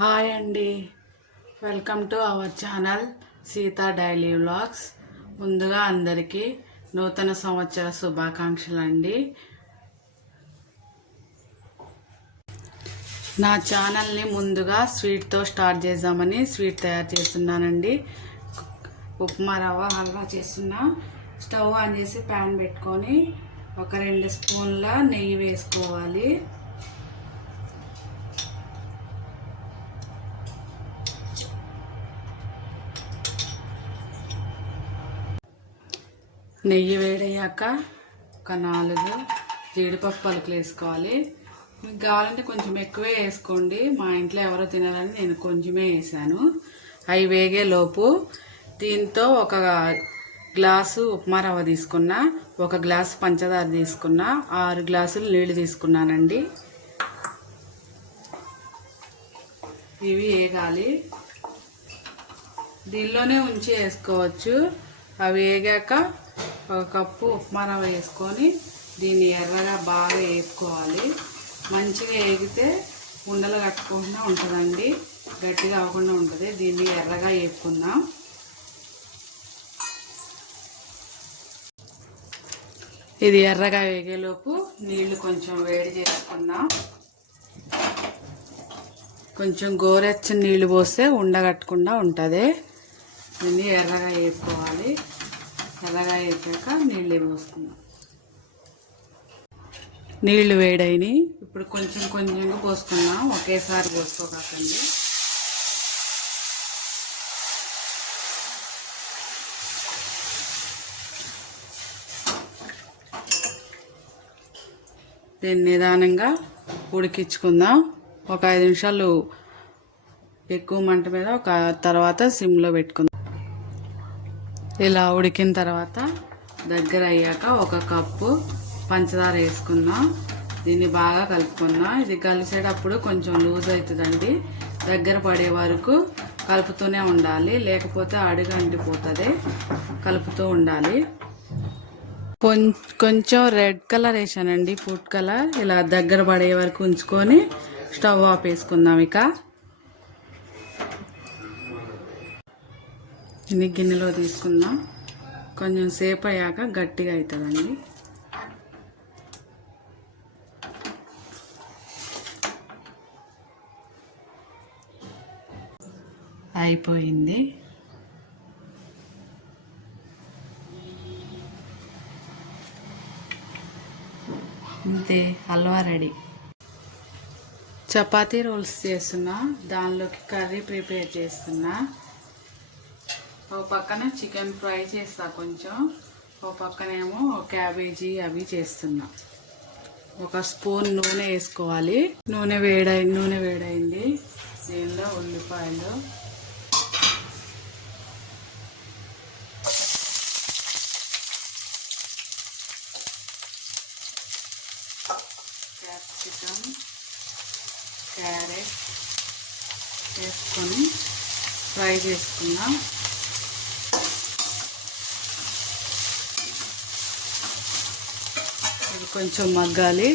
Hi అండి. Welcome to our channel Sita daily vlogs. ముందుగా అందరికీ నూతన సంవత్సర శుభాకాంక్షలు అండి నా ఛానల్ని ముందుగా స్వీట్తో స్టార్ట్ చేద్దామని స్వీట్ తయారు చేస్తున్నానండి. ఉప్మా రవ్వ హల్వా చేస్తున్నా. స్టవ్ ఆన్ చేసి ప్యాన్ పెట్టుకొని ఒక రెండు స్పూన్ల నెయ్యి వేసుకోవాలి. నెయ్యి వేడయ్యాక ఒక నాలుగు జీడిపప్పు పలుకులు వేసుకోవాలి. మీకు కావాలంటే కొంచెం ఎక్కువే వేసుకోండి. మా ఇంట్లో ఎవరో తినాలని నేను కొంచెమే వేసాను. అవి వేగే లోపు దీంతో ఒక గ్లాసు ఉప్మా రవ్వ తీసుకున్నా ఒక గ్లాసు పంచదార తీసుకున్నా ఆరు గ్లాసులు నీళ్ళు తీసుకున్నానండి. ఇవి వేగాలి. దీనిలోనే ఉంచి వేసుకోవచ్చు. అవి వేగాక ఒక కప్పు ఉప్మా రవ్వ వేసుకొని దీన్ని ఎర్రగా బాగా వేపుకోవాలి. మంచిగా వేగితే ఉండలు కట్టకుండా ఉంటుందండి. గట్టిగా అవ్వకుండా ఉంటుంది. దీన్ని ఎర్రగా వేపుకుందాం. ఇది ఎర్రగా వేగేలోపు నీళ్ళు కొంచెం వేడి చేసుకుందాం. కొంచెం గోరెచ్చని నీళ్ళు పోస్తే ఉండగట్టకుండా ఉంటుంది. దీన్ని ఎర్రగా వేపుకోవాలి. చల్లగా వేపాక నీళ్ళు పోసుకుందాం. నీళ్ళు వేడైనవి ఇప్పుడు కొంచెం కొంచెంగా పోసుకుందాం. ఒకేసారి పోసుకోకండి. దీన్ని నిదానంగా ఉడికించుకుందాం. ఒక ఐదు నిమిషాలు ఎక్కువ మంట మీద ఒక తర్వాత సిమ్లో పెట్టుకుందాం. ఇలా ఉడికిన తర్వాత దగ్గర అయ్యాక ఒక కప్పు పంచదార వేసుకుందాం దీన్ని బాగా కలుపుకుందాం ఇది కలిసేటప్పుడు కొంచెం లూజ్ అవుతుందండి. దగ్గర పడే వరకు కలుపుతూనే ఉండాలి. లేకపోతే అడుగు అంటిపోతుంది. కలుపుతూ ఉండాలి. కొంచెం రెడ్ కలర్ వేసానండి. Food colour. ఇలా దగ్గర పడే వరకు ఉంచుకొని స్టవ్ ఆఫ్ వేసుకుందాం ఇక. ఇది గిన్నెలో తీసుకుందాం. కొంచెం సేపు అయ్యాక గట్టిగా అవుతుందండి. అయిపోయింది. అంతే హల్వా రెడీ. చపాతీ రోల్స్ చేస్తున్నా. దానిలోకి కర్రీ ప్రిపేర్ చేస్తున్నా. ఓ పక్కన చికెన్ ఫ్రై చేస్తా కొంచెం. ఓ పక్కనేమో క్యాబేజీ అవి చేస్తున్నా. ఒక స్పూన్ నూనె వేసుకోవాలి. నూనె వేడై నూనె వేడైంది. దీనిలో ఉల్లిపాయలు. క్యాప్సికమ్ క్యారెట్ వేసుకొని ఫ్రై చేసుకుందాం కొంచెం మగ్గాలి.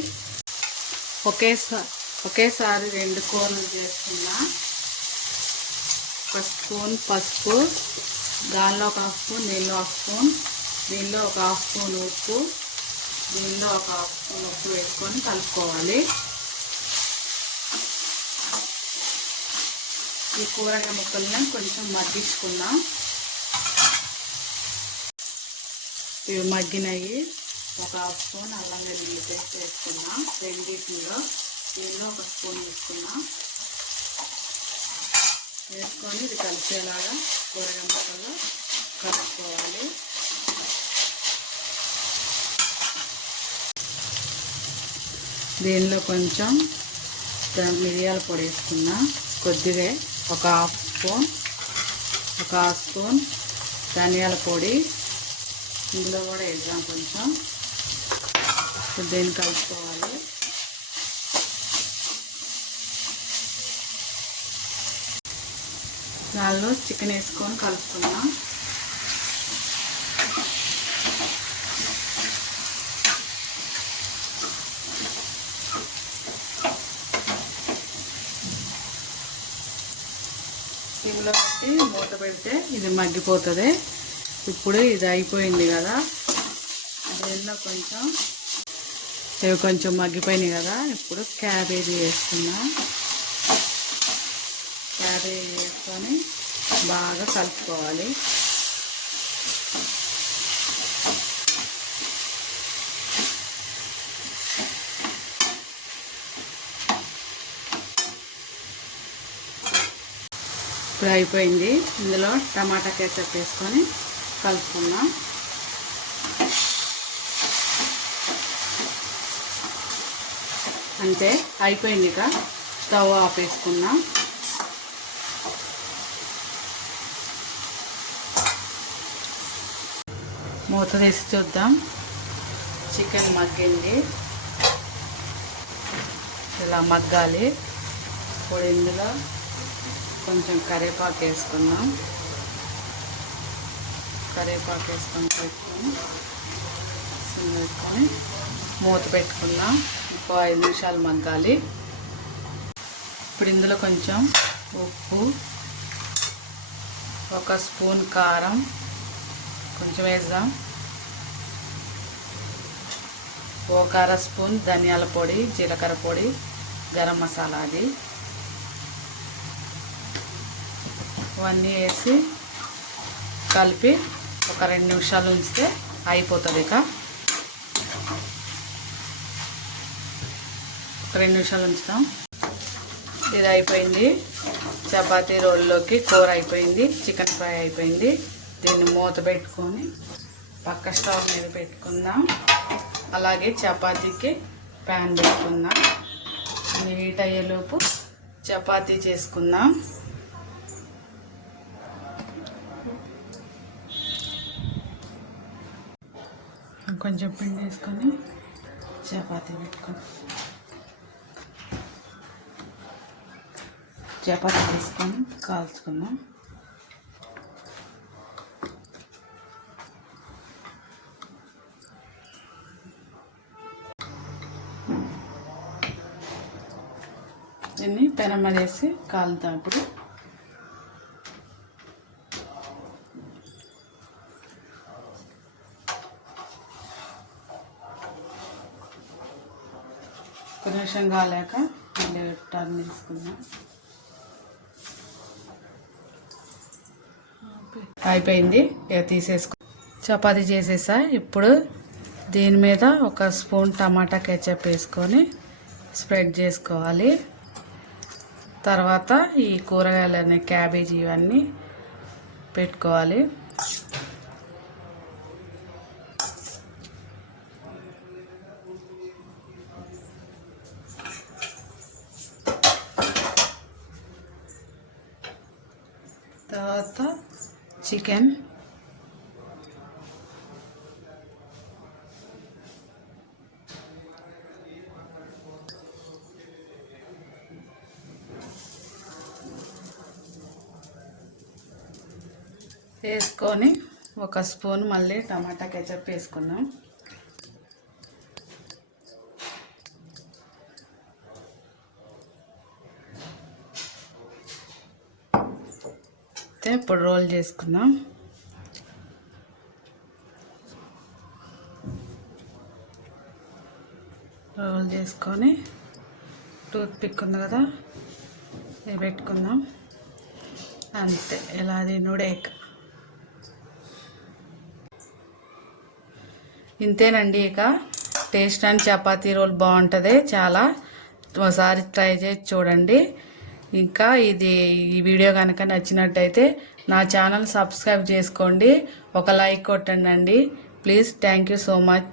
ఒకేసారి ఒకేసారి రెండు కూరలు చేస్తున్నా ఒక స్పూన్ పసుపు దానిలో ఒక హాఫ్ స్పూన్ నీళ్ళు హాఫ్ స్పూన్ దీనిలో ఒక హాఫ్ స్పూన్ ఉప్పు దీనిలో ఒక హాఫ్ స్పూన్ ఉప్పు వేసుకొని కలుపుకోవాలి. ఈ కూరగాయ ముక్కల్ని కొంచెం మగ్గించుకుందాం. ఇవి మగ్గినాయి. ఒక హాఫ్ స్పూన్ అల్లం వెల్లుల్లి పేస్ట్ వేసుకున్నాం రెండింటిలో దీనిలో ఒక స్పూన్ వేసుకున్నాం. వేసుకొని ఇది కలిసేలాగా కూరగాయ ముక్కలు కలుపుకోవాలి. దీనిలో కొంచెం మిరియాల పొడి వేసుకున్నా. కొద్దిగా ఒక హాఫ్ స్పూన్ ఒక హాఫ్ స్పూన్ ధనియాల పొడి. ఇందులో కూడా వేద్దాం కొంచెం. దీన్ని కలుపుకోవాలి? దానిలో చికెన్ వేసుకొని కలుపుకుందాం. సిమ్లో పెట్టి మూత పెడితే ఇది మగ్గిపోతుంది. ఇప్పుడు ఇది అయిపోయింది కదా. దీనిలో కొంచెం ఇవి కొంచెం మగ్గిపోయినాయి కదా ఇప్పుడు క్యాబేజీ వేసుకున్నా క్యాబేజీ వేసుకొని బాగా కలుపుకోవాలి. ఇప్పుడు అయిపోయింది. ఇందులో టమాటా కేచప్ వేసుకొని కలుపుకుందాం. అంతే అయిపోయింది ఇక. స్టవ్ ఆఫ్ వేసుకున్నాం మూత తీసి చూద్దాం. చికెన్ మగ్గింది. ఇలా మగ్గాలి. ఇప్పుడు ఇందులో కొంచెం కరివేపాకు వేసుకుందాం. కరివేపాకు వేసుకొని పెట్టుకొని సిమ్ పెట్టుకొని మూత పెట్టుకుందాం ఒక ఐదు నిమిషాలు మగ్గాలి. ఇప్పుడు ఇందులో కొంచెం ఉప్పు ఒక స్పూన్ కారం కొంచెం వేద్దాం. ఒక అర స్పూన్ ధనియాల పొడి జీలకర్ర పొడి గరం మసాలా అది. ఇవన్నీ వేసి కలిపి ఒక రెండు నిమిషాలు ఉంచితే అయిపోతుంది ఇక. రెండు నిమిషాలు ఉంచుతాం. ఇది అయిపోయింది. చపాతీ రోల్లోకి కూర అయిపోయింది చికెన్ ఫ్రై అయిపోయింది. దీన్ని మూత పెట్టుకొని పక్క స్టవ్ మీద పెట్టుకుందాం. అలాగే చపాతీకి ప్యాన్ పెట్టుకుందాం. హీట్ అయ్యేలోపు చపాతీ చేసుకుందాం. కొంచెం పిండి వేసుకొని చపాతీ పెట్టుకుందాం. చపాతీ వేసుకొని కాల్చుకుందాం. దీన్ని పెనం వేసి కాలుతాం ఇప్పుడు. ఒక నిమిషం కాలేక మళ్ళీ టర్న్ తీసుకుందాం. అయిపోయింది. ఇక తీసేసుకో. చపాతీ చేసేసా. ఇప్పుడు దీని మీద ఒక స్పూన్ టమాటా కెచప్ వేసుకొని స్ప్రెడ్ చేసుకోవాలి. తర్వాత ఈ కూరగాయలన్నీ క్యాబేజీ ఇవన్నీ పెట్టుకోవాలి తర్వాత చికెన్ వేసుకొని ఒక స్పూన్ మళ్ళీ టమాటా కెచప్ వేసుకున్నాం ఇప్పుడు రోల్ చేసుకుందాం. రోల్ చేసుకొని టూత్ పిక్ ఉంది కదా ఇది పెట్టుకుందాం. అంతే ఇలా అది ఇక ఇంతేనండి ఇక టేస్ట్ అండ్ చపాతీ రోల్ బాగుంటుంది చాలా. ఒకసారి ట్రై చేసి చూడండి. ఇంకా ఇది ఈ వీడియో కనుక నచ్చినట్టయితే నా ఛానల్ సబ్స్క్రైబ్ చేసుకోండి. ఒక లైక్ కొట్టండి please thank you so much.